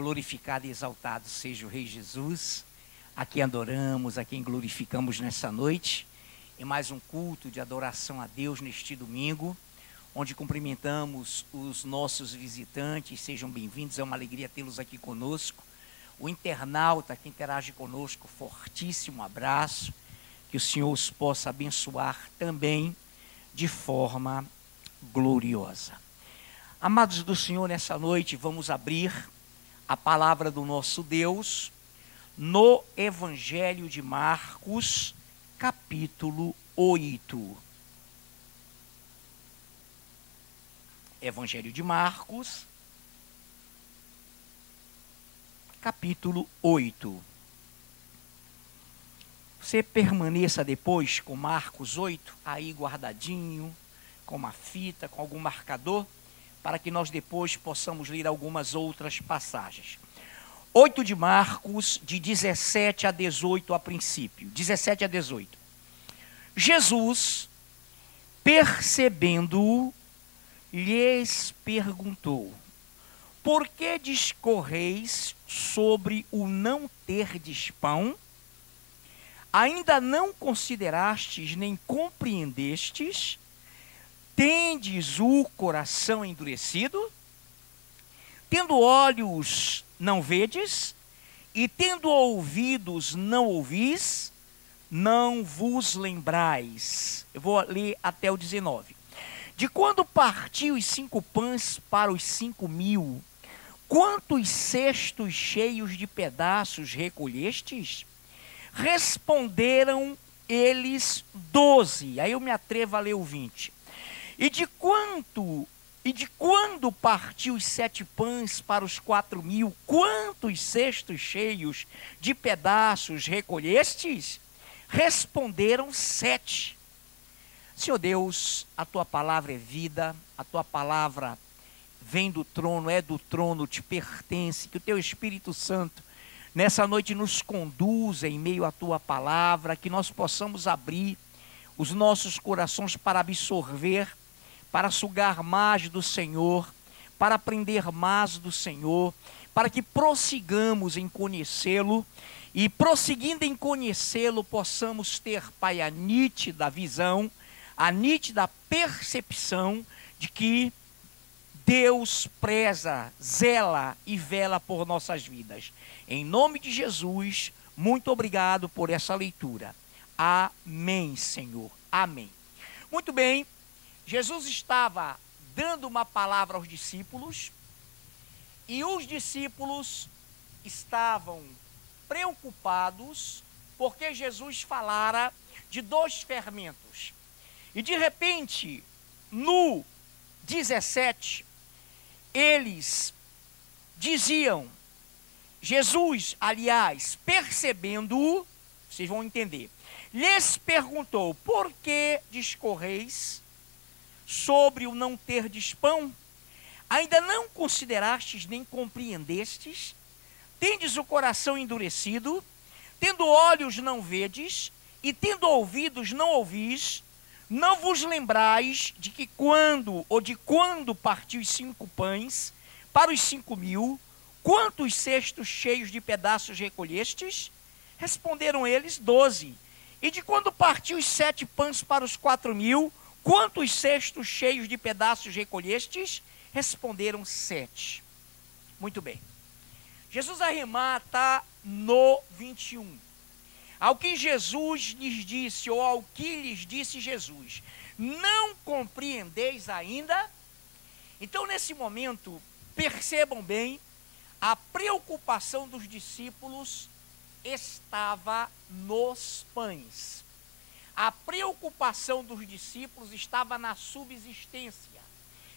Glorificado e exaltado seja o Rei Jesus, a quem adoramos, a quem glorificamos nessa noite, em mais um culto de adoração a Deus neste domingo, onde cumprimentamos os nossos visitantes. Sejam bem-vindos, é uma alegria tê-los aqui conosco. O internauta que interage conosco, fortíssimo abraço, que o Senhor os possa abençoar também de forma gloriosa. Amados do Senhor, nessa noite vamos abrir a palavra do nosso Deus no Evangelho de Marcos, capítulo 8. Evangelho de Marcos, capítulo 8. Você permaneça depois com Marcos 8, aí guardadinho, com uma fita, com algum marcador, para que nós depois possamos ler algumas outras passagens. 8 de Marcos, de 17 a 18 a princípio. 17 a 18. Jesus, percebendo-o, lhes perguntou: por que discorreis sobre o não terdes pão? Ainda não considerastes nem compreendestes? Tendes o coração endurecido? Tendo olhos, não vedes? E tendo ouvidos, não ouvis? Não vos lembrais? Eu vou ler até o 19. De quando partiu os 5 pães para os 5.000, quantos cestos cheios de pedaços recolhestes? Responderam eles 12. Aí eu me atrevo a ler o 20. E de quando partiu os 7 pães para os 4.000, quantos cestos cheios de pedaços recolhestes? Responderam 7. Senhor Deus, a tua palavra é vida, a tua palavra vem do trono, é do trono, te pertence. Que o teu Espírito Santo nessa noite nos conduza em meio à tua palavra, que nós possamos abrir os nossos corações para absorver, para sugar mais do Senhor, para aprender mais do Senhor, para que prossigamos em conhecê-lo, e prosseguindo em conhecê-lo possamos ter, Pai, a nítida visão, a nítida percepção de que Deus preza, zela e vela por nossas vidas. Em nome de Jesus, muito obrigado por essa leitura. Amém, Senhor. Amém. Muito bem, Jesus estava dando uma palavra aos discípulos e os discípulos estavam preocupados porque Jesus falara de 2 fermentos. E de repente, no 17, eles diziam, Jesus, aliás, percebendo-o, vocês vão entender, lhes perguntou: por que discorreis sobre o não terdes pão? Ainda não considerastes nem compreendestes? Tendes o coração endurecido? Tendo olhos não vedes, e tendo ouvidos não ouvis? Não vos lembrais de que quando partiu os 5 pães para os 5.000, quantos cestos cheios de pedaços recolhestes? Responderam eles 12. E de quando partiu os 7 pães para os 4.000, quantos cestos cheios de pedaços recolhestes? Responderam 7. Muito bem. Jesus arremata no 21. Ao que Jesus lhes disse, ou ao que lhes disse Jesus: não compreendeis ainda? Então, nesse momento, percebam bem, a preocupação dos discípulos estava nos pães. A preocupação dos discípulos estava na subsistência,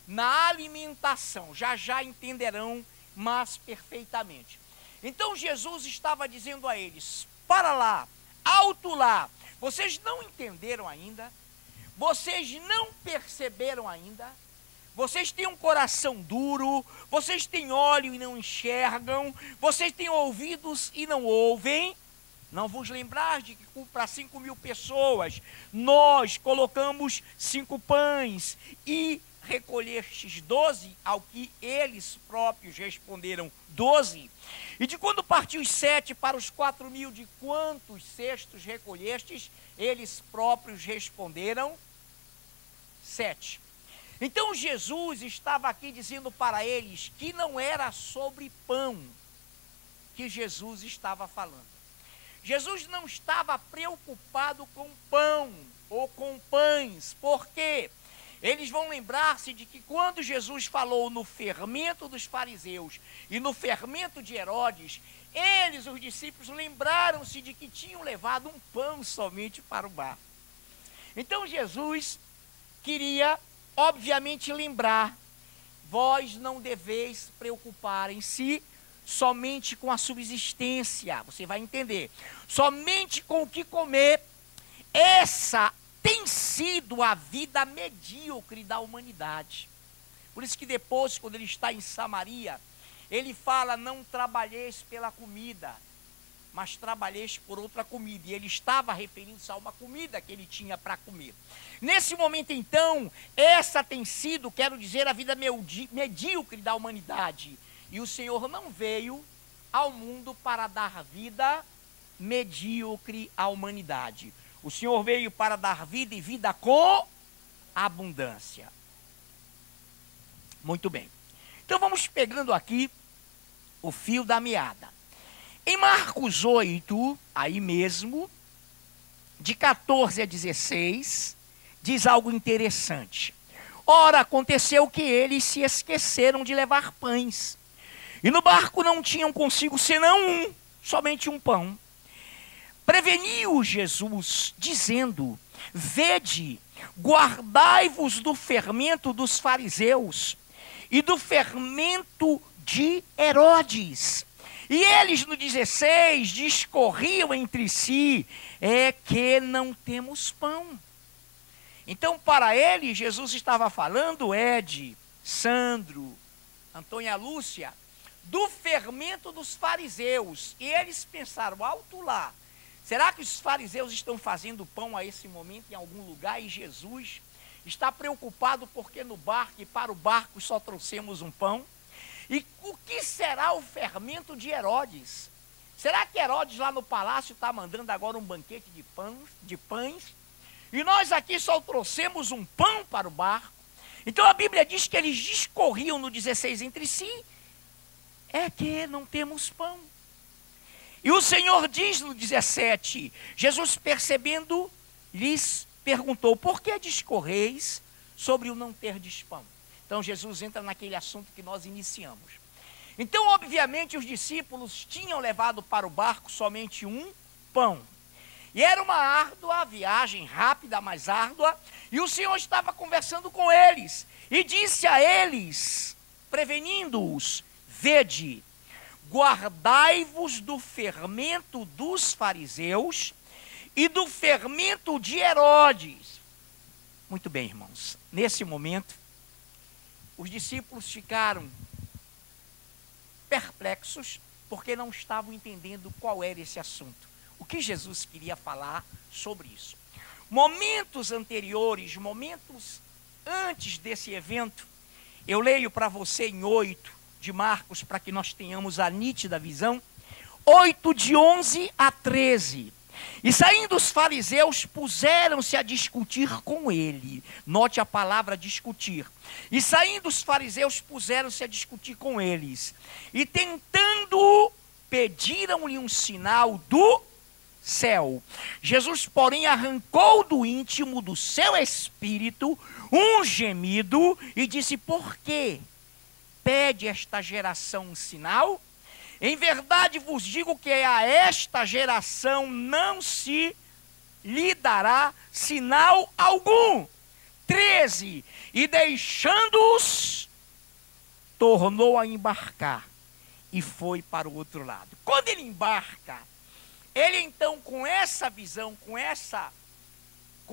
na alimentação. Já entenderão mais perfeitamente. Então Jesus estava dizendo a eles: para lá, alto lá, vocês não entenderam ainda? Vocês não perceberam ainda? Vocês têm um coração duro, vocês têm olho e não enxergam, vocês têm ouvidos e não ouvem? Não vos lembrar de que para 5.000 pessoas nós colocamos 5 pães e recolhestes 12? Ao que eles próprios responderam: 12. E de quando partiu os 7 para os 4.000, de quantos cestos recolhestes? Eles próprios responderam: 7. Então Jesus estava aqui dizendo para eles que não era sobre pão que Jesus estava falando. Jesus não estava preocupado com pão ou com pães, porque eles vão lembrar-se de que quando Jesus falou no fermento dos fariseus e no fermento de Herodes, eles, os discípulos, lembraram-se de que tinham levado um pão somente para o barco. Então Jesus queria, obviamente, lembrar: vós não deveis preocupar em si somente com a subsistência, você vai entender, somente com o que comer. Essa tem sido a vida medíocre da humanidade. Por isso que depois, quando ele está em Samaria, ele fala: não trabalheis pela comida, mas trabalheis por outra comida. E ele estava referindo-se a uma comida que ele tinha para comer. Nesse momento, então, essa tem sido, quero dizer, a vida medíocre da humanidade. E o Senhor não veio ao mundo para dar vida medíocre à humanidade. O Senhor veio para dar vida, e vida com abundância. Muito bem. Então vamos pegando aqui o fio da meada. Em Marcos 8, aí mesmo, de 14 a 16, diz algo interessante. Ora, aconteceu que eles se esqueceram de levar pães. E no barco não tinham consigo senão somente um pão. Preveniu Jesus, dizendo: vede, guardai-vos do fermento dos fariseus e do fermento de Herodes. E eles, no 16, discorriam entre si: é que não temos pão. Então, para ele, Jesus estava falando, Ed, Sandro, Antônia Lúcia, do fermento dos fariseus. E eles pensaram: alto lá, será que os fariseus estão fazendo pão a esse momento em algum lugar? E Jesus está preocupado porque no barco e para o barco só trouxemos um pão? E o que será o fermento de Herodes? Será que Herodes lá no palácio está mandando agora um banquete de pães? E nós aqui só trouxemos um pão para o barco? Então a Bíblia diz que eles discorriam no 16 entre si: é que não temos pão. E o Senhor diz no 17, Jesus percebendo, lhes perguntou: por que discorreis sobre o não terdes pão? Então Jesus entra naquele assunto que nós iniciamos. Então, obviamente, os discípulos tinham levado para o barco somente um pão. E era uma árdua viagem, rápida, mas árdua. E o Senhor estava conversando com eles. E disse a eles, prevenindo-os: vede, guardai-vos do fermento dos fariseus e do fermento de Herodes. Muito bem, irmãos. Nesse momento, os discípulos ficaram perplexos, porque não estavam entendendo qual era esse assunto. O que Jesus queria falar sobre isso. Momentos anteriores, momentos antes desse evento, eu leio para você em 8 de Marcos, para que nós tenhamos a nítida visão, 8 de 11 a 13. E saindo os fariseus, puseram-se a discutir com ele. Note a palavra discutir. E saindo os fariseus, puseram-se a discutir com eles. E tentando, pediram-lhe um sinal do céu. Jesus, porém, arrancou do íntimo do seu espírito um gemido e disse: por quê pede esta geração um sinal? Em verdade vos digo que a esta geração não se lhe dará sinal algum. 13. E deixando-os, tornou a embarcar e foi para o outro lado. Quando ele embarca, ele então, com essa visão, com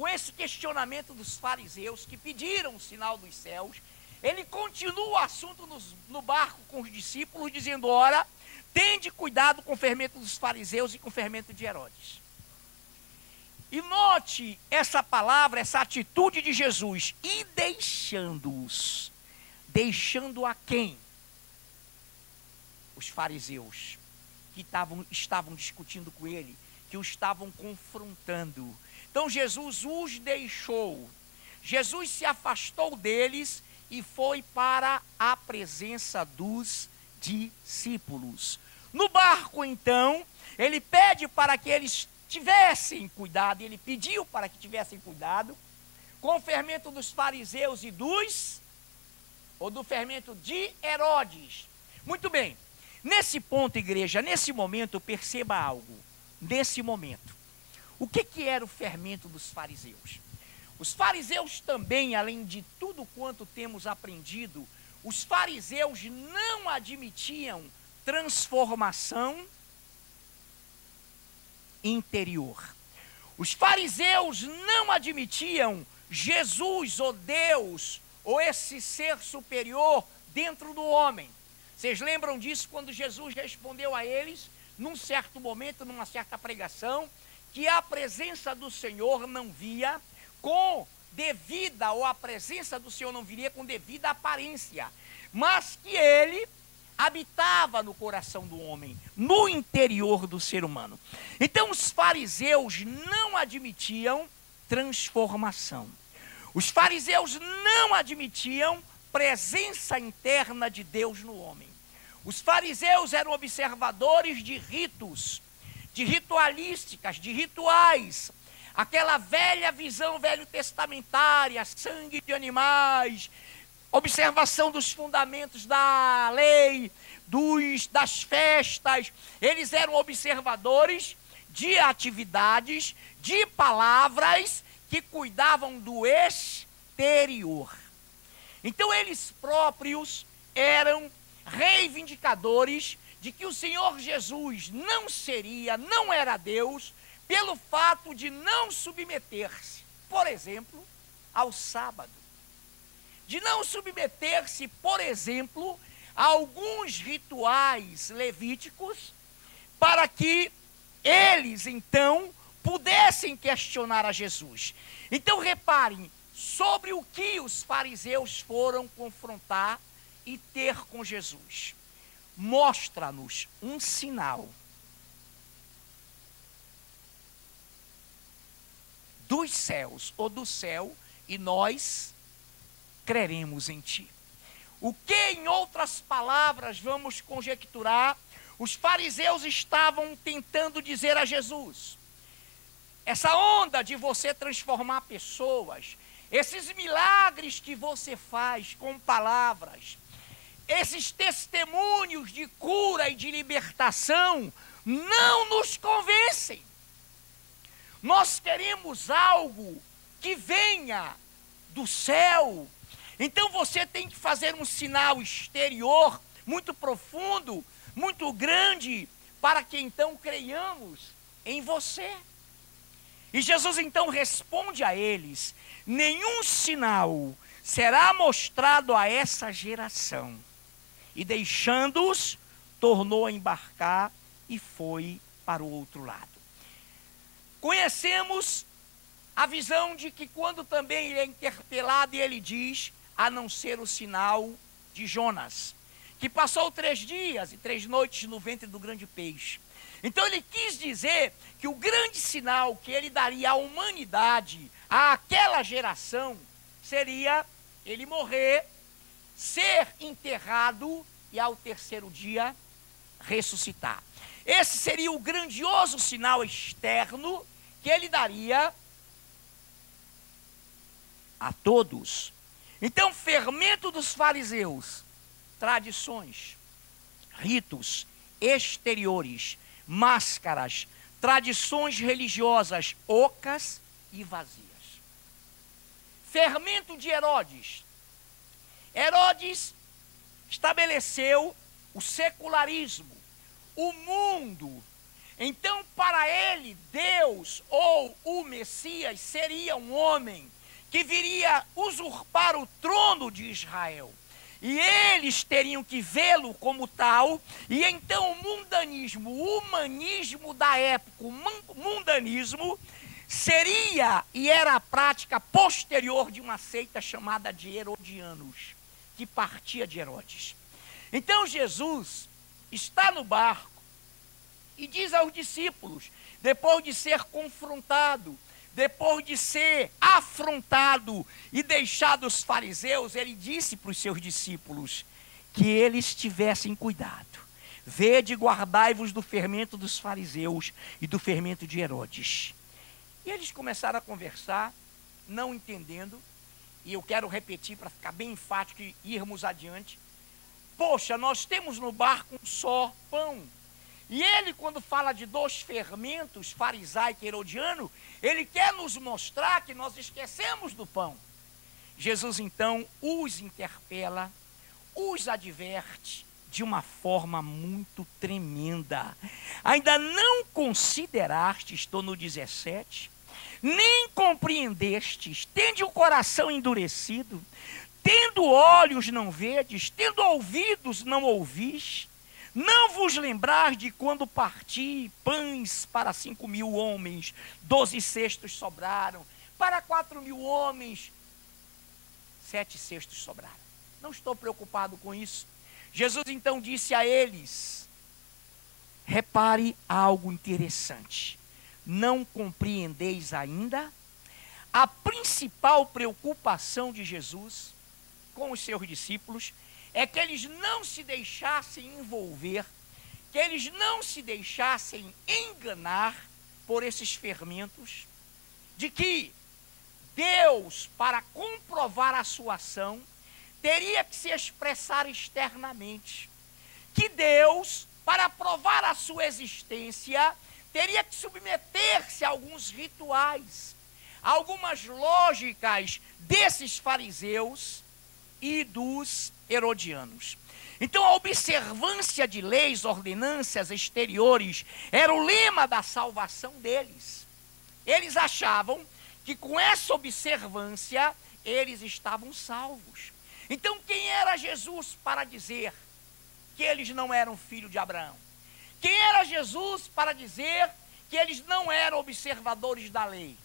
esse questionamento dos fariseus que pediram o sinal dos céus, ele continua o assunto no barco com os discípulos, dizendo: ora, tende cuidado com o fermento dos fariseus e com o fermento de Herodes. E note essa palavra, essa atitude de Jesus. E deixando-os. Deixando a quem? Os fariseus, que estavam discutindo com ele, que o estavam confrontando. Então Jesus os deixou. Jesus se afastou deles e foi para a presença dos discípulos. No barco, então, ele pede para que eles tivessem cuidado, ele pediu para que tivessem cuidado com o fermento dos fariseus e do fermento de Herodes. Muito bem, nesse ponto, igreja, nesse momento, perceba algo, nesse momento. O que era o fermento dos fariseus? Os fariseus também, além de tudo quanto temos aprendido, os fariseus não admitiam transformação interior. Os fariseus não admitiam Jesus ou Deus ou esse ser superior dentro do homem. Vocês lembram disso quando Jesus respondeu a eles, num certo momento, numa certa pregação, que a presença do Senhor não via com devida, ou a presença do Senhor não viria com devida aparência, mas que ele habitava no coração do homem, no interior do ser humano. Então os fariseus não admitiam transformação. Os fariseus não admitiam presença interna de Deus no homem. Os fariseus eram observadores de ritos, de ritualísticas, de rituais, aquela velha visão velho-testamentária, sangue de animais, observação dos fundamentos da lei, das festas. Eles eram observadores de atividades, de palavras que cuidavam do exterior. Então eles próprios eram reivindicadores de que o Senhor Jesus não era Deus, pelo fato de não submeter-se, por exemplo, ao sábado. De não submeter-se, por exemplo, a alguns rituais levíticos, para que eles, então, pudessem questionar a Jesus. Então, reparem, sobre o que os fariseus foram confrontar e ter com Jesus. Mostra-nos um sinal dos céus, ou do céu, e nós creremos em ti. O que, em outras palavras, vamos conjecturar, os fariseus estavam tentando dizer a Jesus? Essa onda de você transformar pessoas, esses milagres que você faz com palavras, esses testemunhos de cura e de libertação, não nos convencem. Nós queremos algo que venha do céu. Então você tem que fazer um sinal exterior muito profundo, muito grande, para que então creiamos em você. E Jesus então responde a eles: nenhum sinal será mostrado a essa geração. E deixando-os, tornou a embarcar e foi para o outro lado. Conhecemos a visão de que quando também ele é interpelado e ele diz, a não ser o sinal de Jonas, que passou 3 dias e 3 noites no ventre do grande peixe. Então ele quis dizer que o grande sinal que ele daria à humanidade, àquela geração, seria ele morrer, ser enterrado e ao 3º dia ressuscitar. Esse seria o grandioso sinal externo que ele daria a todos. Então, fermento dos fariseus, tradições, ritos exteriores, máscaras, tradições religiosas ocas e vazias. Fermento de Herodes. Herodes estabeleceu o secularismo, o mundo. Então, para ele, Deus ou o Messias seria um homem que viria usurpar o trono de Israel. E eles teriam que vê-lo como tal. E então o mundanismo, o humanismo da época, o mundanismo, seria e era a prática posterior de uma seita chamada de herodianos, que partia de Herodes. Então Jesus está no barco e diz aos discípulos, depois de ser confrontado, depois de ser afrontado e deixado os fariseus, ele disse para os seus discípulos que eles tivessem cuidado. Vede e guardai-vos do fermento dos fariseus e do fermento de Herodes. E eles começaram a conversar, não entendendo, e eu quero repetir para ficar bem enfático e irmos adiante. Poxa, nós temos no barco um só pão. E ele, quando fala de 2 fermentos, farisaico e herodiano, ele quer nos mostrar que nós esquecemos do pão. Jesus então os interpela, os adverte de uma forma muito tremenda. Ainda não considerastes, estou no 17, nem compreendestes, tende o coração endurecido, tendo olhos não vedes, tendo ouvidos não ouvis, não vos lembrar de quando parti pães para 5.000 homens, 12 cestos sobraram, para 4.000 homens, 7 cestos sobraram. Não estou preocupado com isso. Jesus então disse a eles, repare algo interessante, não compreendeis ainda? A principal preocupação de Jesus com os seus discípulos é que eles não se deixassem envolver, que eles não se deixassem enganar por esses fermentos, de que Deus, para comprovar a sua ação, teria que se expressar externamente, que Deus, para provar a sua existência, teria que submeter-se a alguns rituais, a algumas lógicas desses fariseus e dos herodianos. Então a observância de leis, ordenanças exteriores, era o lema da salvação deles. Eles achavam que com essa observância, eles estavam salvos. Então quem era Jesus para dizer que eles não eram filhos de Abraão? Quem era Jesus para dizer que eles não eram observadores da lei?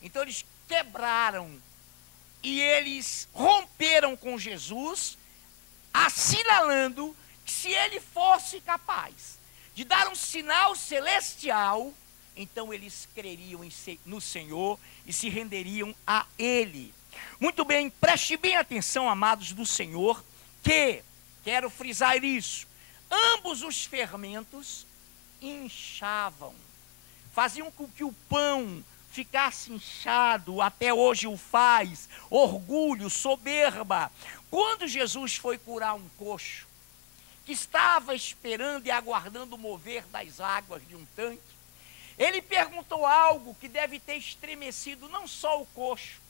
Então eles quebraram e eles romperam com Jesus, assinalando que se ele fosse capaz de dar um sinal celestial, então eles creriam no Senhor e se renderiam a ele. Muito bem, preste bem atenção, amados do Senhor, que, quero frisar isso, ambos os fermentos inchavam, faziam com que o pão ficasse inchado, até hoje o faz, orgulho, soberba. Quando Jesus foi curar um coxo, que estava esperando e aguardando o mover das águas de um tanque, ele perguntou algo que deve ter estremecido não só o coxo,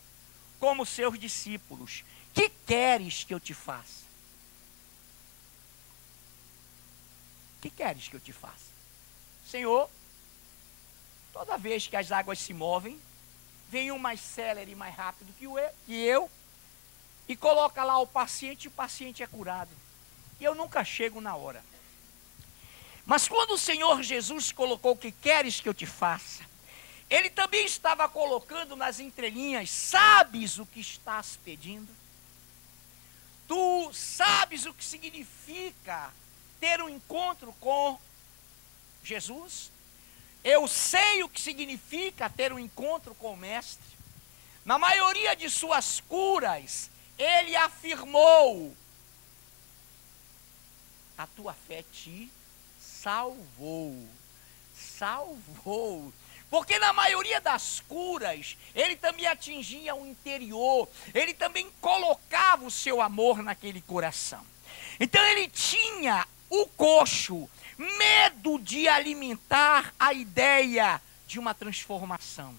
como seus discípulos: que queres que eu te faça? Que queres que eu te faça? Senhor, toda vez que as águas se movem, vem um mais célere e mais rápido que eu, e coloca lá o paciente é curado. E eu nunca chego na hora. Mas quando o Senhor Jesus colocou: que queres que eu te faça? Ele também estava colocando nas entrelinhas: sabes o que estás pedindo? Tu sabes o que significa ter um encontro com Jesus? Eu sei o que significa ter um encontro com o Mestre. Na maioria de suas curas, ele afirmou: a tua fé te salvou. Salvou. Porque na maioria das curas, ele também atingia o interior, ele também colocava o seu amor naquele coração. Então ele tinha, o coxo, medo de alimentar a ideia de uma transformação,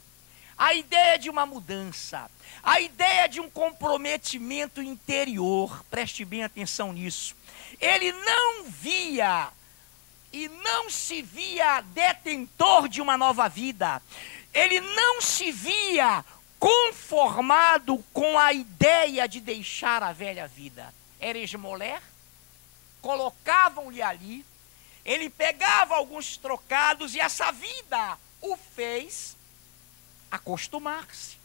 a ideia de uma mudança, a ideia de um comprometimento interior. Preste bem atenção nisso. Ele não via e não se via detentor de uma nova vida. Ele não se via conformado com a ideia de deixar a velha vida. Era esmoler, colocavam-lhe ali, ele pegava alguns trocados e essa vida o fez acostumar-se.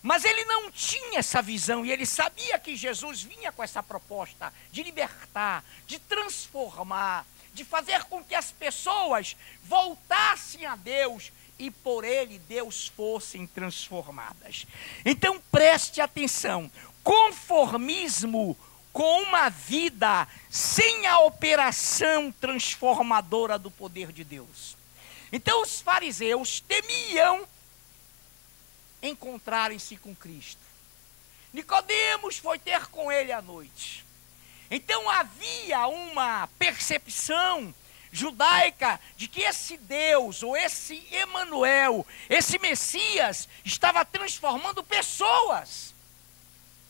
Mas ele não tinha essa visão e ele sabia que Jesus vinha com essa proposta de libertar, de transformar, de fazer com que as pessoas voltassem a Deus e por ele Deus fossem transformadas. Então preste atenção, conformismo com uma vida sem a operação transformadora do poder de Deus. Então os fariseus temiam encontrarem-se com Cristo. Nicodemos foi ter com ele à noite. Então havia uma percepção judaica de que esse Deus, ou esse Emanuel, esse Messias, estava transformando pessoas.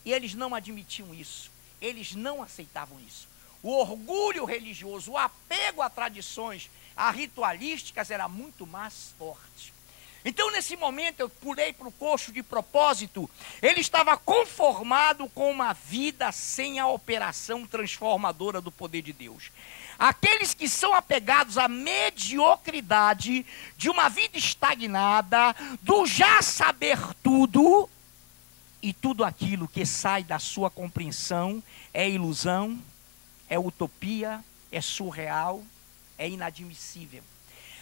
E eles não admitiam isso. Eles não aceitavam isso. O orgulho religioso, o apego a tradições, a ritualísticas era muito mais forte. Então, nesse momento, eu pulei para o coxo de propósito. Ele estava conformado com uma vida sem a operação transformadora do poder de Deus. Aqueles que são apegados à mediocridade de uma vida estagnada, do já saber tudo, e tudo aquilo que sai da sua compreensão é ilusão, é utopia, é surreal, é inadmissível.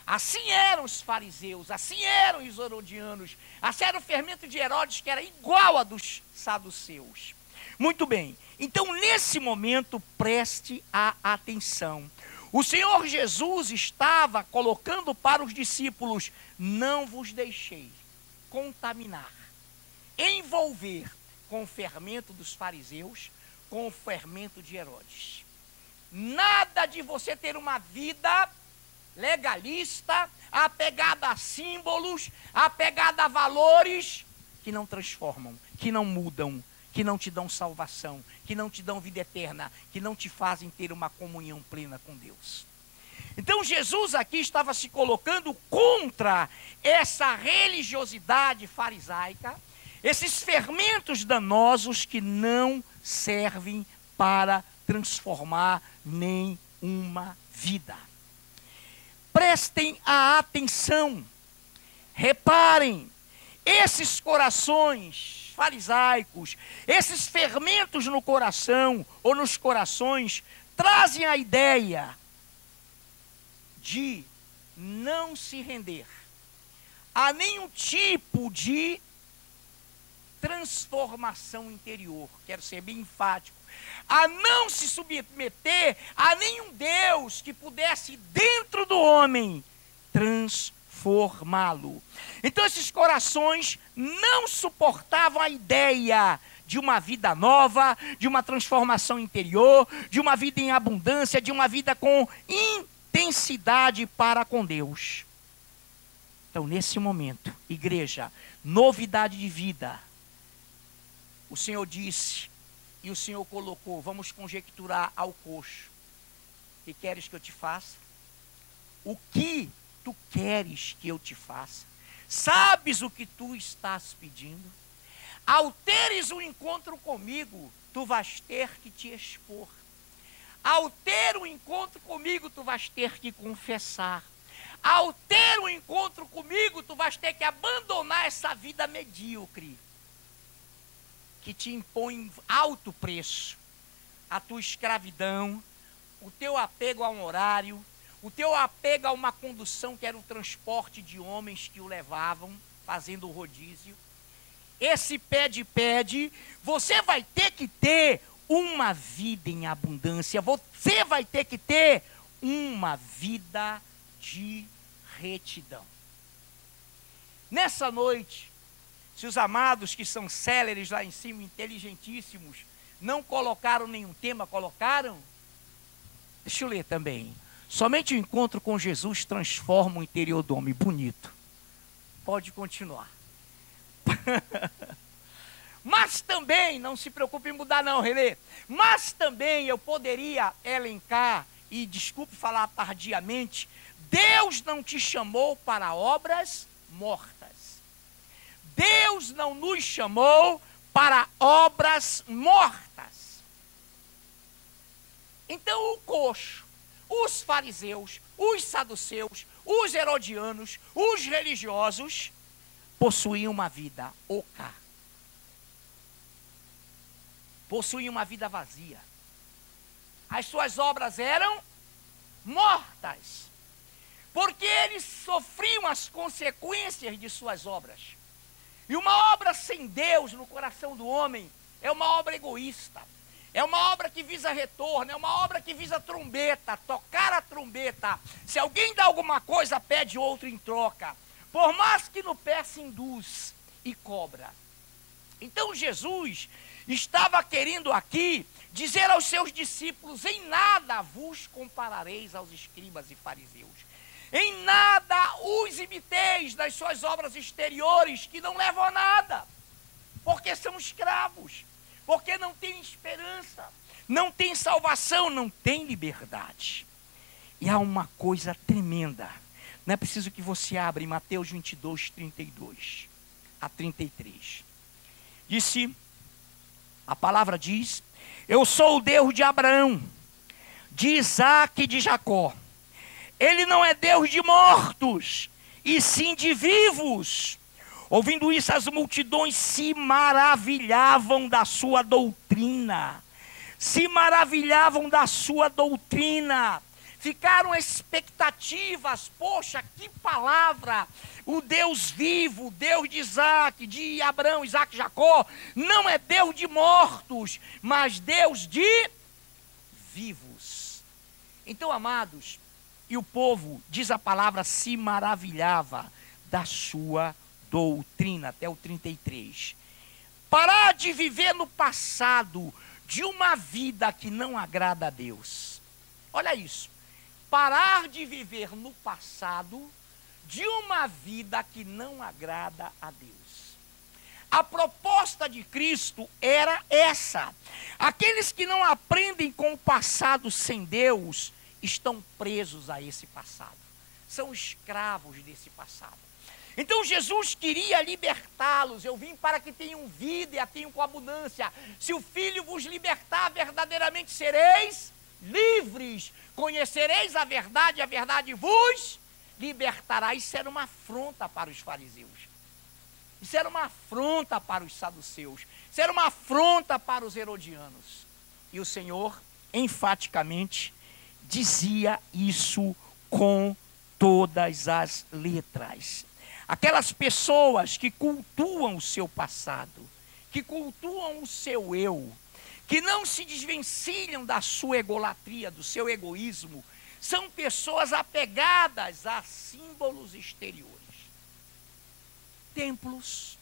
Assim eram os fariseus, assim eram os herodianos, assim era o fermento de Herodes, que era igual a dos saduceus. Muito bem, então nesse momento preste a atenção. O Senhor Jesus estava colocando para os discípulos: não vos deixei contaminar, envolver com o fermento dos fariseus, com o fermento de Herodes. Nada de você ter uma vida legalista, apegada a símbolos, apegada a valores que não transformam, que não mudam, que não te dão salvação, que não te dão vida eterna, que não te fazem ter uma comunhão plena com Deus. Então Jesus aqui estava se colocando contra essa religiosidade farisaica, esses fermentos danosos que não servem para transformar nenhuma vida. Prestem a atenção, reparem, esses corações farisaicos, esses fermentos no coração ou nos corações, trazem a ideia de não se render a nenhum tipo de transformação interior. Quero ser bem enfático. A não se submeter a nenhum Deus que pudesse, dentro do homem, transformá-lo. Então esses corações não suportavam a ideia de uma vida nova, de uma transformação interior, de uma vida em abundância, de uma vida com intensidade para com Deus. Então nesse momento, igreja, novidade de vida. O Senhor disse, e o Senhor colocou, vamos conjecturar ao coxo: que queres que eu te faça? O que tu queres que eu te faça? Sabes o que tu estás pedindo? Ao teres um encontro comigo, tu vais ter que te expor. Ao ter um encontro comigo, tu vais ter que confessar. Ao ter um encontro comigo, tu vais ter que abandonar essa vida medíocre, que te impõe alto preço, a tua escravidão, o teu apego a um horário, o teu apego a uma condução que era o transporte de homens que o levavam, fazendo o rodízio. Esse pede, você vai ter que ter uma vida em abundância, você vai ter que ter uma vida de retidão. Nessa noite, se os amados que são céleres lá em cima, inteligentíssimos, não colocaram nenhum tema, colocaram? Deixa eu ler também. Somente o encontro com Jesus transforma o interior do homem. Bonito. Pode continuar. Mas também, não se preocupe em mudar não, Relê. Mas também eu poderia elencar, e desculpe falar tardiamente, Deus não te chamou para obras mortas. Deus não nos chamou para obras mortas. Então o coxo, os fariseus, os saduceus, os herodianos, os religiosos, possuíam uma vida oca, possuíam uma vida vazia. As suas obras eram mortas, porque eles sofriam as consequências de suas obras. E uma obra sem Deus no coração do homem é uma obra egoísta, é uma obra que visa retorno, é uma obra que visa trombeta, tocar a trombeta. Se alguém dá alguma coisa, pede outro em troca, por mais que no peça induz e cobra. Então Jesus estava querendo aqui dizer aos seus discípulos: em nada vos comparareis aos escribas e fariseus. Em nada os imiteis das suas obras exteriores, que não levam a nada, porque são escravos, porque não têm esperança, não têm salvação, não têm liberdade. E há uma coisa tremenda, não é preciso que você abra em Mateus 22, 32 a 33. A palavra diz: eu sou o Deus de Abraão, de Isaque e de Jacó. Ele não é Deus de mortos, e sim de vivos. Ouvindo isso, as multidões se maravilhavam da sua doutrina. Se maravilhavam da sua doutrina. Ficaram expectativas: poxa, que palavra! O Deus vivo, Deus de Isaque, de Abraão, Isaque e Jacó, não é Deus de mortos, mas Deus de vivos. Então, amados, e o povo, diz a palavra, se maravilhava da sua doutrina, até o 33. Parar de viver no passado, de uma vida que não agrada a Deus. Olha isso. Parar de viver no passado, de uma vida que não agrada a Deus. A proposta de Cristo era essa. Aqueles que não aprendem com o passado sem Deus, estão presos a esse passado. São escravos desse passado. Então Jesus queria libertá-los. Eu vim para que tenham vida e a tenham com abundância. Se o Filho vos libertar, verdadeiramente sereis livres. Conhecereis a verdade vos libertará. Isso era uma afronta para os fariseus. Isso era uma afronta para os saduceus. Isso era uma afronta para os herodianos. E o Senhor, enfaticamente, dizia isso com todas as letras. Aquelas pessoas que cultuam o seu passado, que cultuam o seu eu, que não se desvencilham da sua egolatria, do seu egoísmo, são pessoas apegadas a símbolos exteriores. Templos,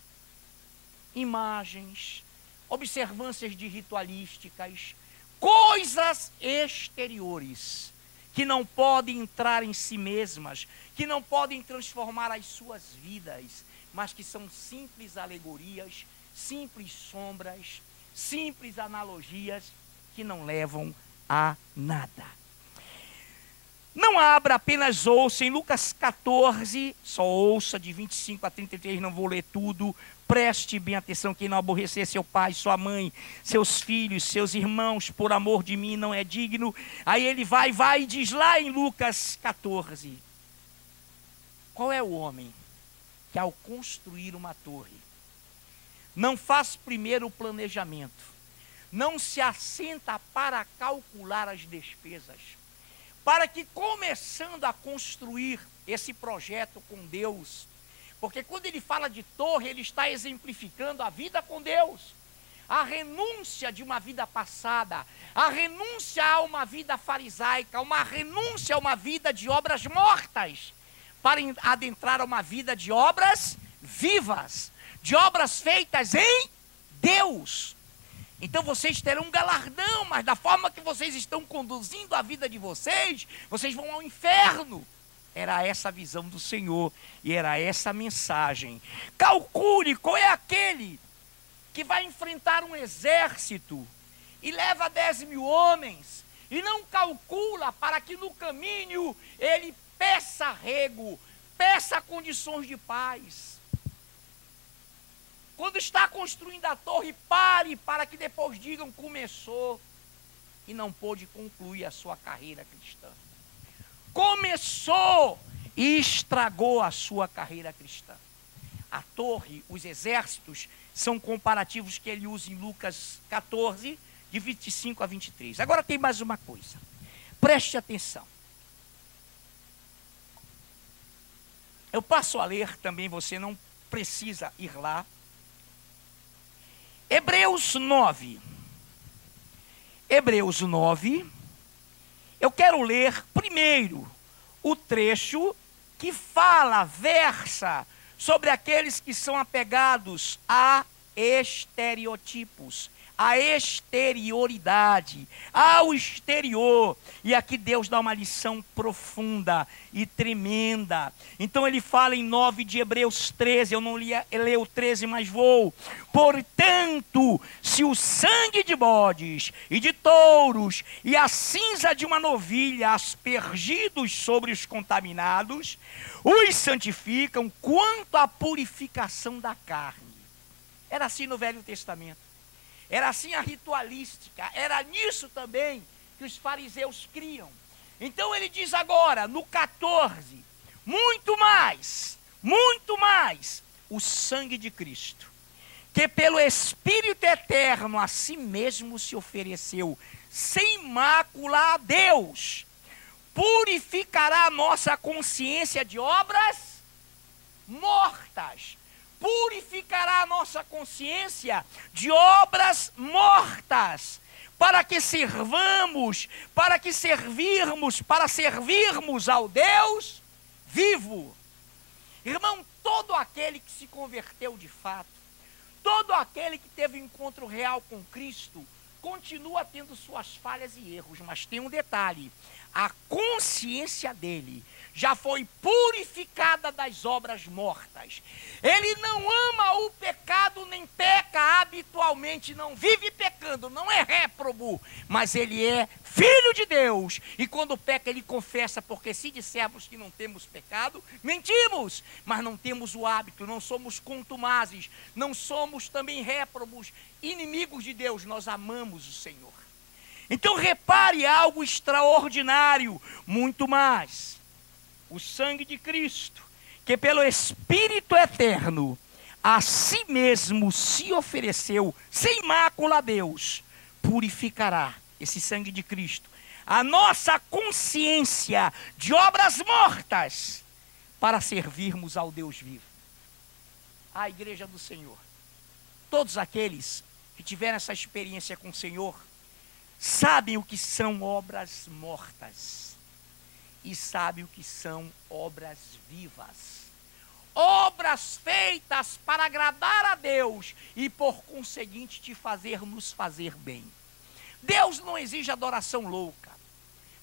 imagens, observâncias de ritualísticas, coisas exteriores, que não podem entrar em si mesmas, que não podem transformar as suas vidas, mas que são simples alegorias, simples sombras, simples analogias, que não levam a nada. Não abra, apenas ouça. Em Lucas 14, só ouça de 25 a 33, não vou ler tudo. Preste bem atenção: quem não aborrecer seu pai, sua mãe, seus filhos, seus irmãos, por amor de mim, não é digno. Aí ele vai e diz lá em Lucas 14. Qual é o homem que, ao construir uma torre, não faz primeiro o planejamento, não se assenta para calcular as despesas, para que, começando a construir esse projeto com Deus, porque quando ele fala de torre, ele está exemplificando a vida com Deus, a renúncia de uma vida passada, a renúncia a uma vida farisaica, uma renúncia a uma vida de obras mortas, para adentrar a uma vida de obras vivas, de obras feitas em Deus. Então vocês terão um galardão, mas da forma que vocês estão conduzindo a vida de vocês, vocês vão ao inferno. Era essa a visão do Senhor e era essa a mensagem. Calcule qual é aquele que vai enfrentar um exército e leva 10.000 homens e não calcula para que no caminho ele peça arrego, peça condições de paz. Quando está construindo a torre, pare para que depois digam: começou e não pôde concluir a sua carreira cristã. Começou e estragou a sua carreira cristã. a torre, os exércitos, são comparativos que ele usa em Lucas 14, de 25 a 23. Agora tem mais uma coisa. Preste atenção. Eu passo a ler também, você não precisa ir lá. Hebreus 9. Hebreus 9. Eu quero ler primeiro o trecho que versa sobre aqueles que são apegados a estereotipos, a exterioridade, ao exterior. E aqui Deus dá uma lição profunda e tremenda. Então ele fala em 9 de Hebreus 13, eu não li o 13, mas vou. Portanto, se o sangue de bodes e de touros e a cinza de uma novilha aspergidos sobre os contaminados, os santificam quanto à purificação da carne. Era assim no Velho Testamento. Era assim a ritualística, era nisso também que os fariseus criam. Então ele diz agora, no 14, muito mais, o sangue de Cristo, que pelo Espírito eterno a si mesmo se ofereceu, sem mácula a Deus, purificará a nossa consciência de obras mortas. Purificará a nossa consciência de obras mortas, para servirmos ao Deus vivo. Irmão, todo aquele que se converteu de fato, todo aquele que teve um encontro real com Cristo, continua tendo suas falhas e erros, mas tem um detalhe: a consciência dele já foi purificada das obras mortas. Ele não ama o pecado, nem peca habitualmente, não vive pecando, não é réprobo, mas ele é filho de Deus. E quando peca, ele confessa, porque se dissermos que não temos pecado, mentimos, mas não temos o hábito, não somos contumazes, não somos também réprobos, inimigos de Deus, nós amamos o Senhor. Então repare algo extraordinário, muito mais. O sangue de Cristo, que pelo Espírito eterno, a si mesmo se ofereceu, sem mácula a Deus, purificará, esse sangue de Cristo, a nossa consciência de obras mortas, para servirmos ao Deus vivo. A igreja do Senhor, todos aqueles que tiveram essa experiência com o Senhor, sabem o que são obras mortas. E sabe o que são obras vivas. Obras feitas para agradar a Deus e por conseguinte nos fazer bem. Deus não exige adoração louca.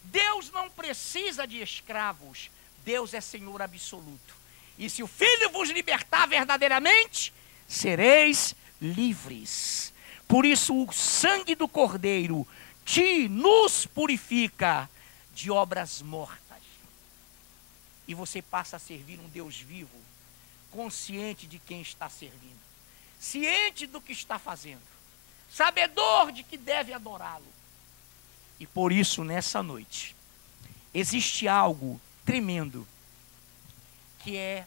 Deus não precisa de escravos. Deus é Senhor absoluto. E se o Filho vos libertar verdadeiramente, sereis livres. Por isso o sangue do Cordeiro nos purifica de obras mortas. E você passa a servir um Deus vivo, consciente de quem está servindo, ciente do que está fazendo, sabedor de que deve adorá-lo. E por isso, nessa noite, existe algo tremendo, que é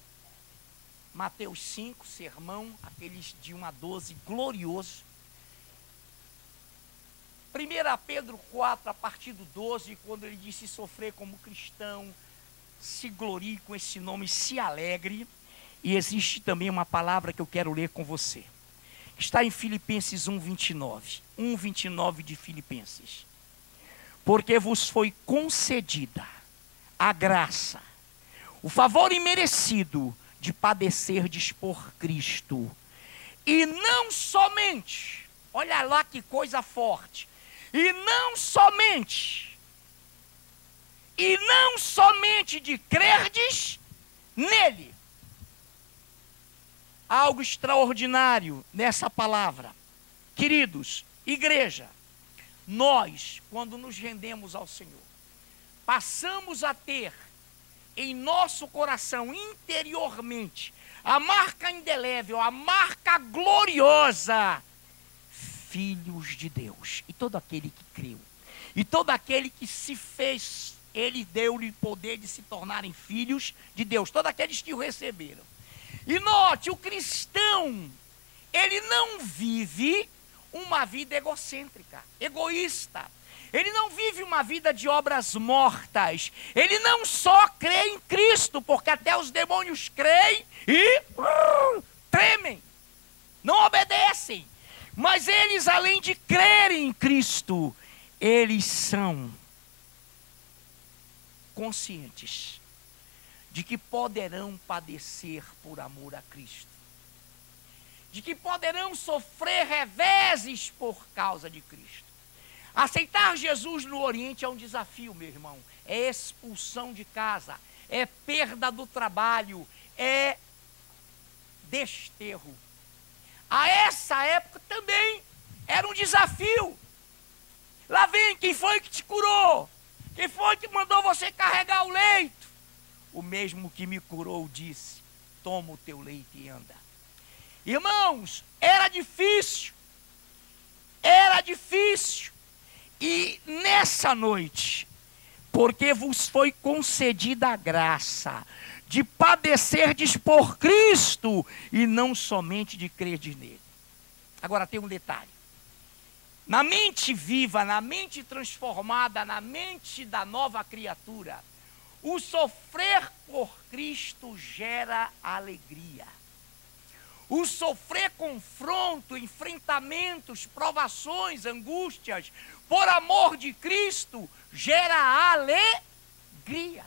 Mateus 5, sermão, aqueles de 1 a 12, glorioso. 1 Pedro 4, a partir do 12, quando ele diz: se sofrer como cristão, se glorie com esse nome, se alegre. E existe também uma palavra que eu quero ler com você. Está em Filipenses 1:29. 1:29 de Filipenses. Porque vos foi concedida a graça, o favor imerecido de padecerdes por Cristo. E não somente, olha lá que coisa forte, e não somente de crerdes nele. Algo extraordinário nessa palavra. Queridos, igreja, nós, quando nos rendemos ao Senhor, passamos a ter em nosso coração, interiormente, a marca indelével, a marca gloriosa, filhos de Deus. E todo aquele que creu, e todo aquele que se fez, ele deu-lhe poder de se tornarem filhos de Deus, todos aqueles que o receberam. E note, o cristão, ele não vive uma vida egocêntrica, egoísta. Ele não vive uma vida de obras mortas. Ele não só crê em Cristo, porque até os demônios creem e tremem, não obedecem. Mas eles, além de crerem em Cristo, eles são conscientes de que poderão padecer por amor a Cristo, de que poderão sofrer reveses por causa de Cristo. Aceitar Jesus no Oriente é um desafio, meu irmão. É expulsão de casa, é perda do trabalho, é desterro. A essa época também era um desafio. Lá vem, quem foi que te curou? Quem foi que mandou você carregar o leito? O mesmo que me curou disse: toma o teu leito e anda. Irmãos, era difícil. Era difícil. E nessa noite, porque vos foi concedida a graça de padecerdes por Cristo e não somente de crerdes nele. Agora tem um detalhe. Na mente viva, na mente transformada, na mente da nova criatura, o sofrer por Cristo gera alegria. O sofrer confronto, enfrentamentos, provações, angústias, por amor de Cristo, gera alegria.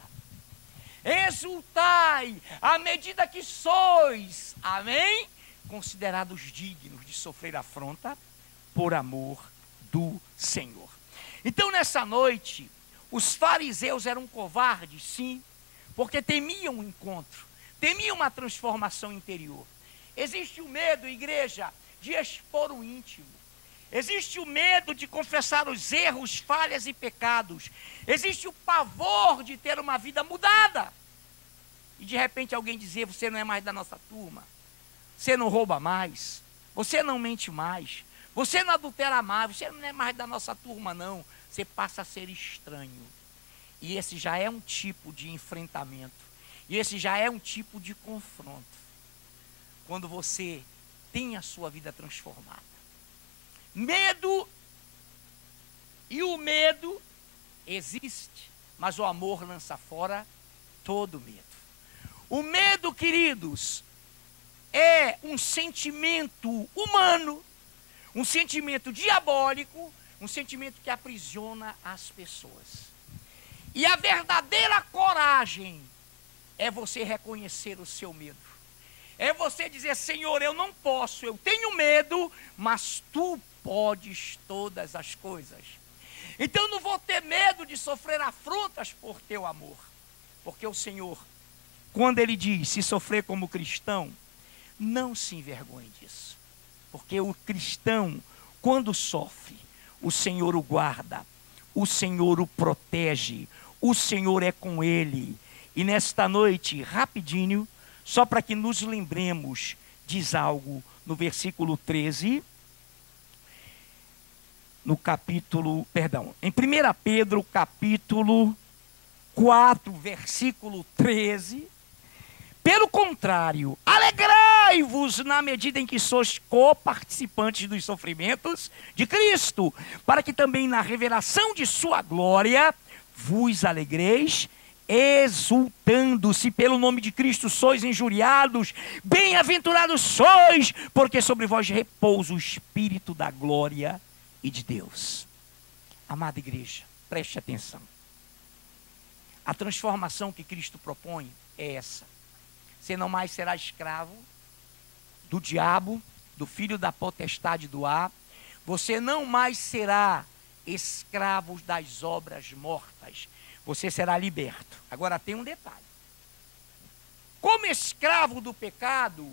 Exultai, à medida que sois, amém? Considerados dignos de sofrer afronta, por amor do Senhor. Então, nessa noite, os fariseus eram covardes, sim, porque temiam o encontro, temiam uma transformação interior. Existe o medo, igreja, de expor o íntimo. Existe o medo de confessar os erros, falhas e pecados. Existe o pavor de ter uma vida mudada. E de repente alguém dizer: você não é mais da nossa turma, você não rouba mais, você não mente mais, você não adultera mais, você não é mais da nossa turma não. Você passa a ser estranho. E esse já é um tipo de enfrentamento. E esse já é um tipo de confronto. Quando você tem a sua vida transformada. Medo, e o medo existe, mas o amor lança fora todo medo. O medo, queridos, é um sentimento humano, um sentimento diabólico, um sentimento que aprisiona as pessoas. E a verdadeira coragem é você reconhecer o seu medo. É você dizer: Senhor, eu não posso, eu tenho medo, mas Tu podes todas as coisas. Então eu não vou ter medo de sofrer afrontas por Teu amor. Porque o Senhor, quando Ele diz se sofrer como cristão, não se envergonhe disso. Porque o cristão, quando sofre, o Senhor o guarda, o Senhor o protege, o Senhor é com ele. E nesta noite, rapidinho, só para que nos lembremos, diz algo no versículo 13, em 1 Pedro capítulo 4, versículo 13, pelo contrário, alegrai-vos na medida em que sois coparticipantes dos sofrimentos de Cristo, para que também na revelação de sua glória vos alegreis, exultando. Se pelo nome de Cristo sois injuriados, bem-aventurados sois, porque sobre vós repousa o Espírito da glória e de Deus. Amada igreja, preste atenção. A transformação que Cristo propõe é essa. Você não mais será escravo do diabo, do filho da potestade do ar. Você não mais será escravo das obras mortas. Você será liberto. Agora tem um detalhe. Como escravo do pecado,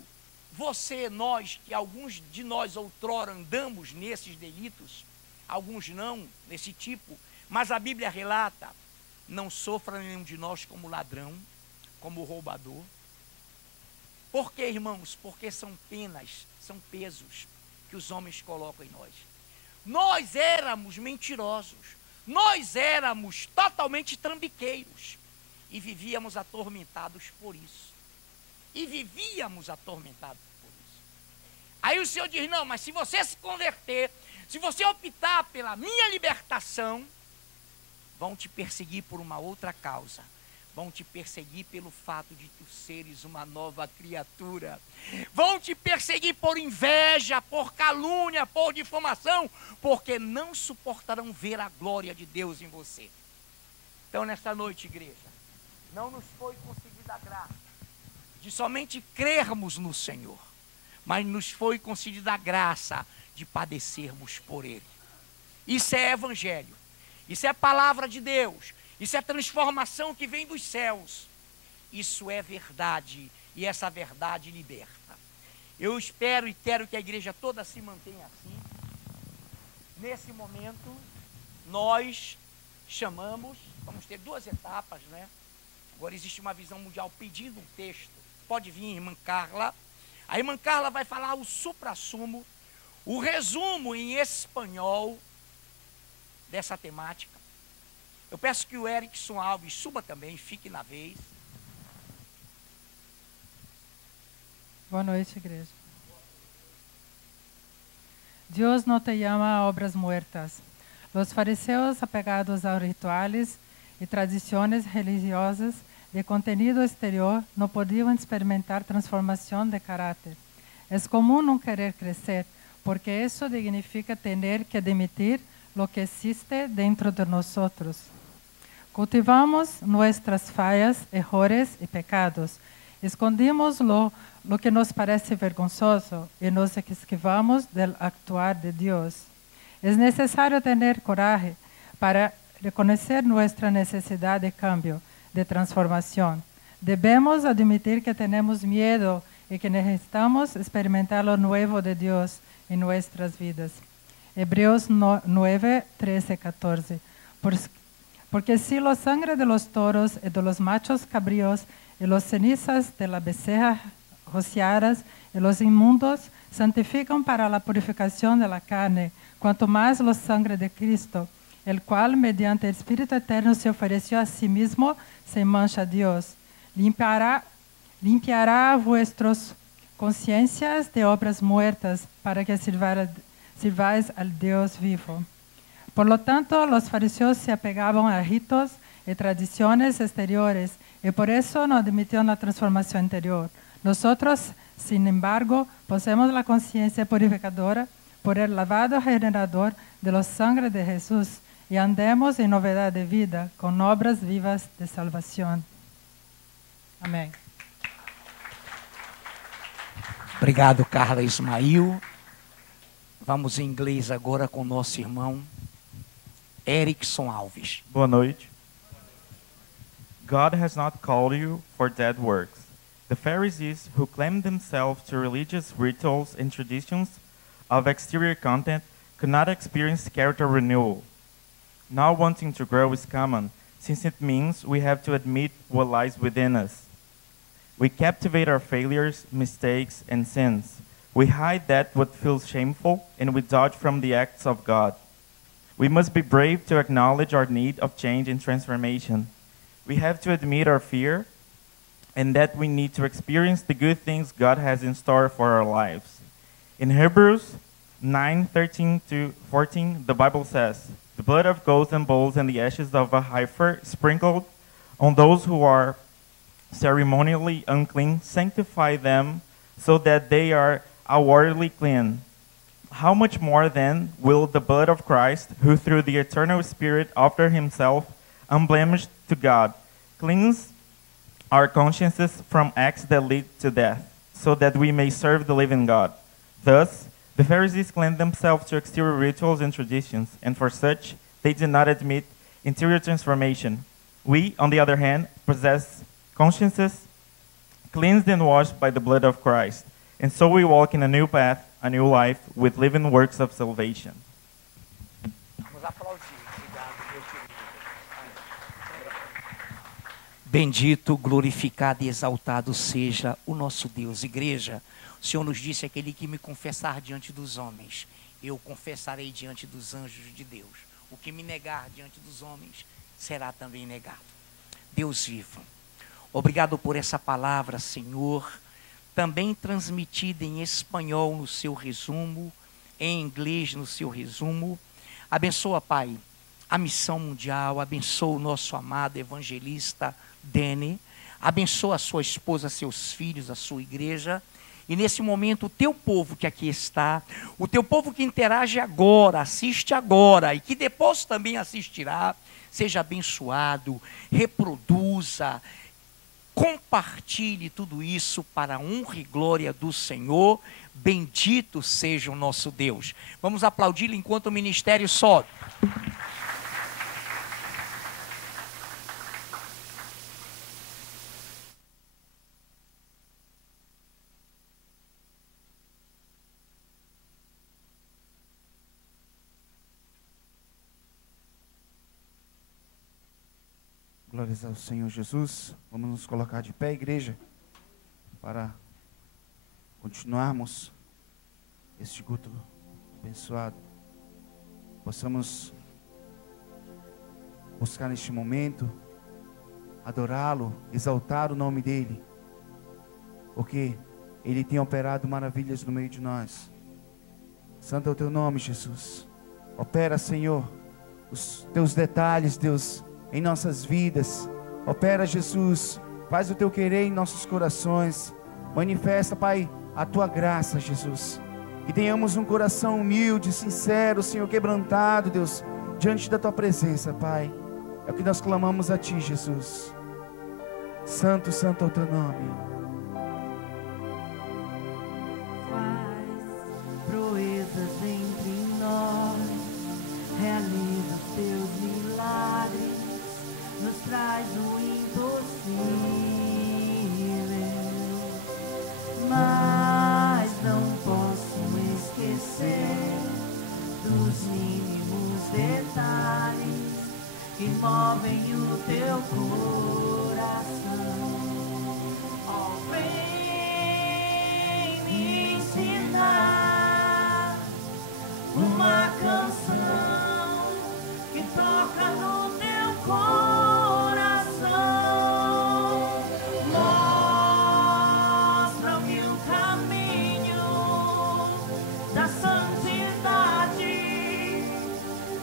nós, que alguns de nós outrora andamos nesses delitos, alguns não, nesse tipo, mas a Bíblia relata: não sofra nenhum de nós como ladrão, como roubador. Por quê, irmãos? Porque são penas, são pesos que os homens colocam em nós. Nós éramos mentirosos, nós éramos totalmente trambiqueiros e vivíamos atormentados por isso. e vivíamos atormentados por isso. Aí o Senhor diz, não, mas se você se converter, se você optar pela minha libertação, vão te perseguir por uma outra causa. Vão te perseguir pelo fato de tu seres uma nova criatura. Vão te perseguir por inveja, por calúnia, por difamação, porque não suportarão ver a glória de Deus em você. Então, nesta noite, igreja, não nos foi concedida a graça de somente crermos no Senhor, mas nos foi concedida a graça de padecermos por Ele. Isso é evangelho, isso é palavra de Deus, isso é transformação que vem dos céus. Isso é verdade, e essa verdade liberta. Eu espero e quero que a igreja toda se mantenha assim. Nesse momento, nós chamamos, vamos ter 2 etapas, né? Agora existe uma visão mundial pedindo um texto. Pode vir, irmã Carla. A irmã Carla vai falar o suprassumo, o resumo em espanhol dessa temática. Eu peço que o Erickson Alves suba também, fique na vez. Boa noite, igreja. Deus não te llama a obras muertas. Los fariseos apegados a rituales e tradições religiosas de contenido exterior não podiam experimentar transformação de caráter. É comum não querer crescer, porque isso significa ter que demitir lo que existe dentro de nós outros. Cultivamos nuestras fallas, errores e pecados. Escondimos lo que nos parece vergonzoso e nos esquivamos do actuar de Deus. É necessário ter coragem para reconhecer nossa necessidade de cambio, de transformação. Devemos admitir que temos medo e que necessitamos experimentar lo novo de Deus em nossas vidas. Hebreus 9, 13 e 14. Porque si la sangre de los toros y de los machos cabríos y los cenizas de la becerra rociadas y los inmundos santifican para la purificación de la carne, cuanto más la sangre de Cristo, el cual mediante el Espíritu Eterno se ofreció a sí mismo sin mancha a Dios, limpiará vuestras conciencias de obras muertas para que sirváis al Dios vivo. Por lo tanto, los fariseos se apegaban a ritos y tradiciones exteriores y por eso no admitían la transformación interior. Nosotros, sin embargo, poseemos la conciencia purificadora por el lavado regenerador de la sangre de Jesús y andemos en novedad de vida con obras vivas de salvación. Amém. Obrigado, Carla Ismail. Vamos em inglês agora com o nosso irmão Erickson Alves. Boa noite. God has not called you for dead works. The Pharisees, who claimed themselves to religious rituals and traditions of exterior content, could not experience character renewal. Not wanting to grow is common, since it means we have to admit what lies within us. We captivate our failures, mistakes, and sins. We hide that what feels shameful, and we dodge from the acts of God. We must be brave to acknowledge our need of change and transformation. We have to admit our fear and that we need to experience the good things God has in store for our lives. In Hebrews 9:13-14, the Bible says, "The blood of goats and bulls and the ashes of a heifer sprinkled on those who are ceremonially unclean sanctify them so that they are outwardly clean. How much more then will the blood of Christ, who through the eternal Spirit offered himself unblemished to God, cleanse our consciences from acts that lead to death, so that we may serve the living God?" Thus, the Pharisees cleansed themselves to exterior rituals and traditions, and for such they did not admit interior transformation. We, on the other hand, possess consciences cleansed and washed by the blood of Christ, and so we walk in a new path, a new life, with living works of salvation. Vamos aplaudir. Bendito, glorificado e exaltado seja o nosso Deus. Igreja, o Senhor nos disse: aquele que me confessar diante dos homens, eu confessarei diante dos anjos de Deus. O que me negar diante dos homens, será também negado. Deus vivo, obrigado por essa palavra, Senhor, também transmitida em espanhol no seu resumo, em inglês no seu resumo. Abençoa, Pai, a missão mundial, abençoa o nosso amado evangelista Dene, abençoa a sua esposa, seus filhos, a sua igreja, e nesse momento o teu povo que aqui está, o teu povo que interage agora, assiste agora, e que depois também assistirá, seja abençoado, reproduza, compartilhe tudo isso para a honra e glória do Senhor. Bendito seja o nosso Deus. Vamos aplaudi-lo enquanto o ministério sobe. Glórias ao Senhor Jesus. Vamos nos colocar de pé, igreja, para continuarmos este culto abençoado. Possamos buscar neste momento, adorá-lo, exaltar o nome dEle, porque Ele tem operado maravilhas no meio de nós. Santo é o Teu nome, Jesus. Opera, Senhor, os Teus detalhes, Deus, em nossas vidas. Opera, Jesus, faz o Teu querer em nossos corações. Manifesta, Pai, a Tua graça, Jesus. Que tenhamos um coração humilde, sincero, Senhor, quebrantado, Deus, diante da Tua presença, Pai. É o que nós clamamos a Ti, Jesus. Santo, santo é o Teu nome. Faz proezas entre nós, realiza os Teus milagres, nos traz o impossível, mas não posso esquecer dos mínimos detalhes que movem o Teu coração. Oh, vem me ensinar uma canção que toca no meu coração. Mostra-me o caminho da santidade,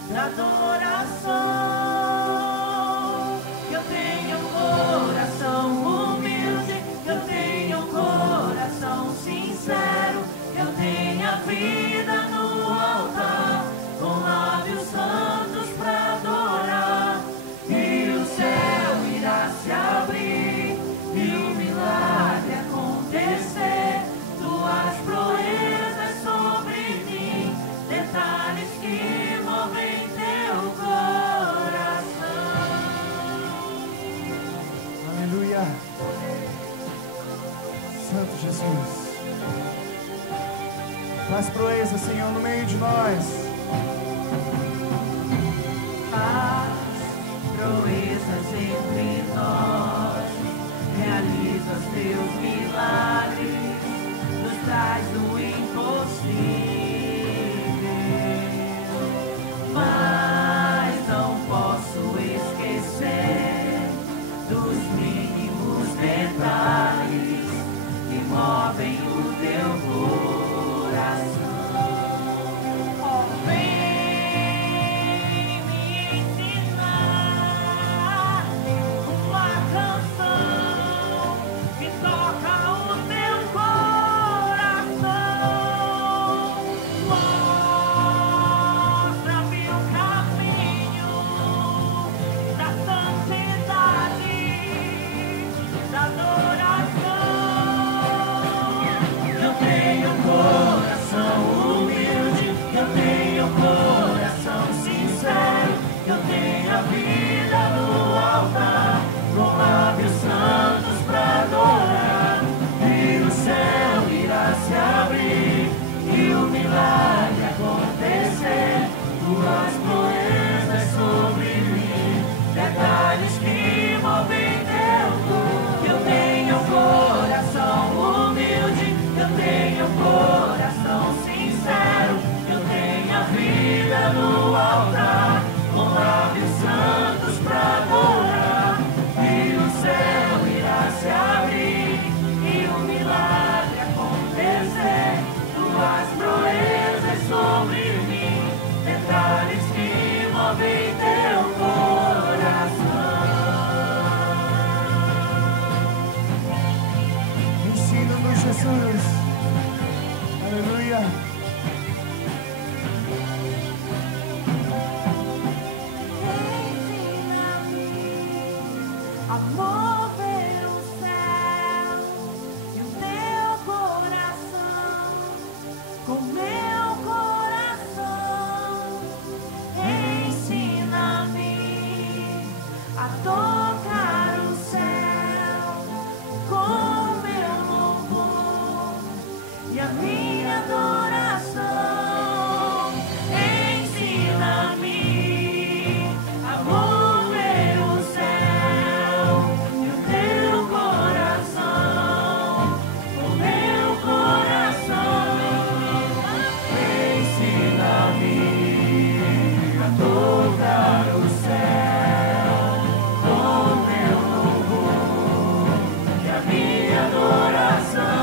da adoração. Que eu tenha um coração humilde, que eu tenha um coração sincero, que eu tenha vida no altar, com lábios santos pra adorar. E o céu irá se abrir e o milagre acontecer. Tuas proezas sobre mim, detalhes que movem Teu coração. Aleluia. Santo Jesus. Faz proeza, Senhor, no meio de nós. Faz proezas entre nós, realiza os Teus milagres, nos traz o impossível, mas não posso esquecer dos mínimos detalhes que movem o Teu coração. Oh, vem me ensinar uma canção que toca o Teu coração. Mostra-me o caminho da santidade, da adoração. Eu tenho Jesus. Aleluia. A mover o céu e o teu coração com meu coração. Ensina-me a tocar o céu com meu louvor e a minha adoração. Ensina-me a mover o céu e o teu coração com meu coração. Ensina-me a tocar o céu com meu louvor e a minha adoração.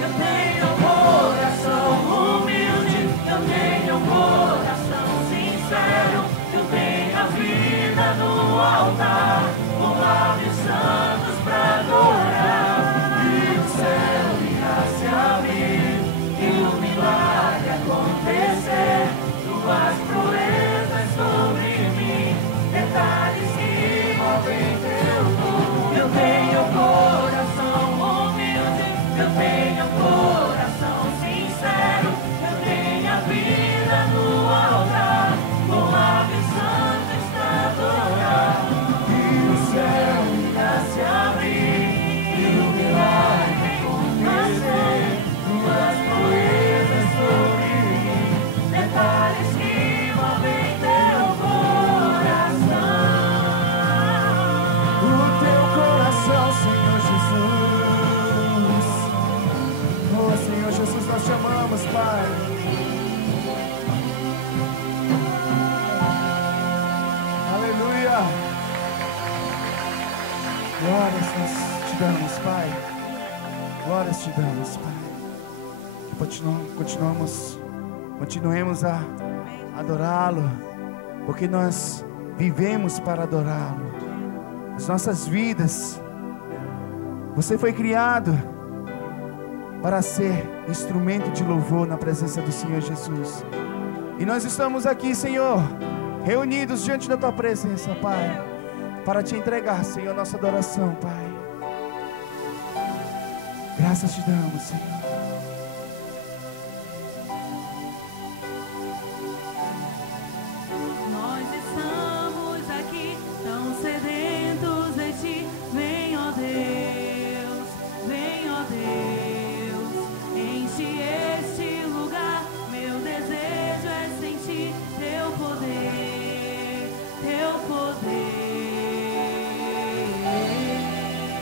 Eu tenho um coração humilde, eu tenho um coração sincero, eu tenho a vida no altar, com lábios santos pra adorar. E o céu irá se abrir e o milagre acontecer. Tuas proezas sobre mim, detalhes que movem teu corpo. Eu tenho um coração humilde, eu tenho um coração sincero, eu tenho a vida no altar, com lábios santos pra adorar. E o céu irá se abrir e o milagre acontecer. Tuas proezas sobre mim, detalhes que movem teu coração. O teu coração, Senhor Jesus. Oh, Senhor Jesus, nós te amamos, Pai. Aleluia. Glórias nós te damos, Pai. Glórias te damos, Pai. Que continuemos a adorá-lo, porque nós vivemos para adorá-lo. As nossas vidas, você foi criado para ser instrumento de louvor na presença do Senhor Jesus. E nós estamos aqui, Senhor, reunidos diante da tua presença, Pai, para te entregar, Senhor, nossa adoração, Pai. Graças te damos, Senhor. Nós estamos aqui tão sedentos de ti. Vem, ó Deus, vem, ó Deus, enche este lugar. Meu desejo é sentir teu poder, teu poder.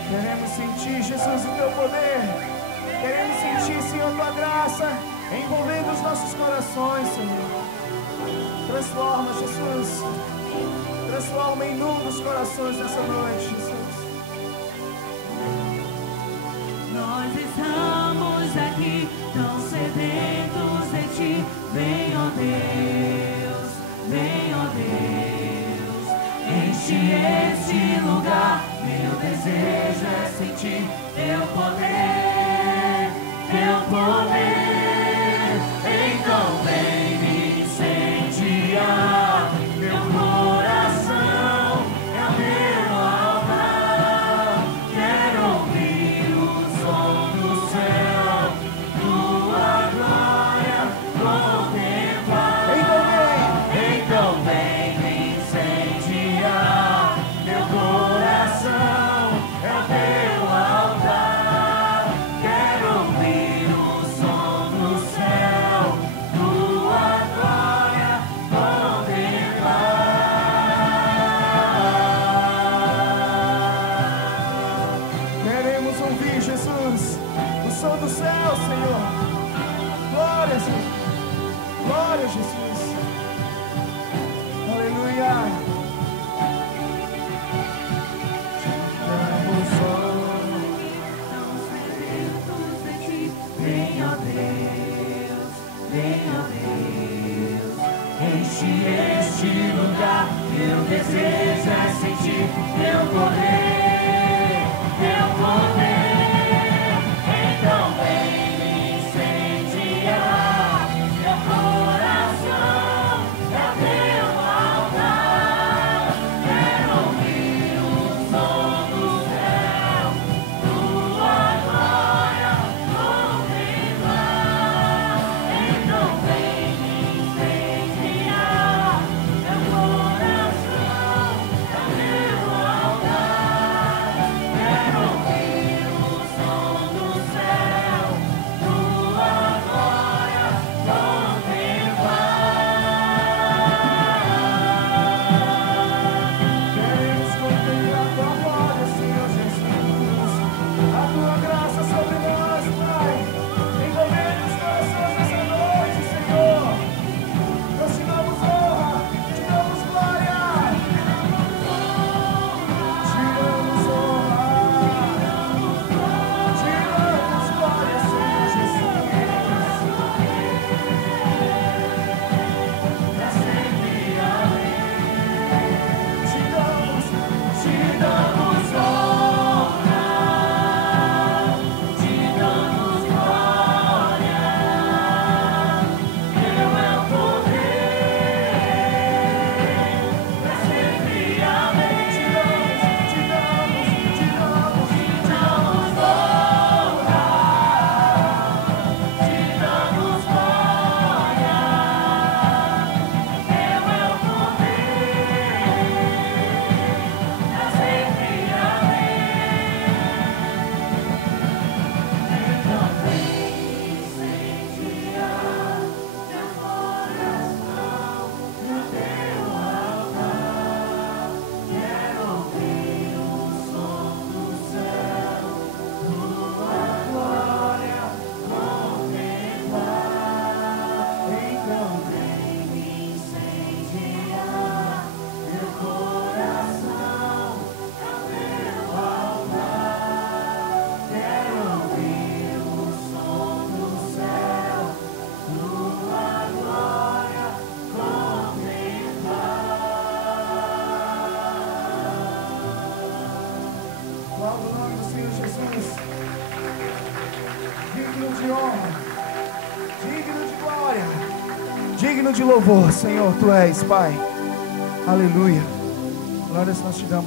Queremos sentir, Jesus, o teu poder. Queremos sentir, Senhor, tua graça envolvendo os nossos corações, Senhor. Transforma, Jesus. Transforma em nuvens os corações nessa noite, Jesus. Nós estamos aqui tão sedentos de ti. Vem, ó Deus, vem, ó Deus, enche este lugar. Meu desejo é sentir teu poder, teu poder. Então vem me incendiar. Meu coração é o meu altar. Quero ouvir o som do céu, tua glória contemplar. Então vem me incendiar. Meu coração é o teu altar. Quero ouvir o som do céu, tua glória contemplar. Queremos ouvir, Jesus, o som do céu, Senhor. Glória, Senhor. Glória, Jesus. Aleluia. Tão sedentos de ti. Vem, ó Deus, vem, ó Deus, enche este lugar. Meu desejo é sentir teu poder, teu digno de louvor, Senhor, Tu és, Pai. Aleluia. Glórias nós te damos.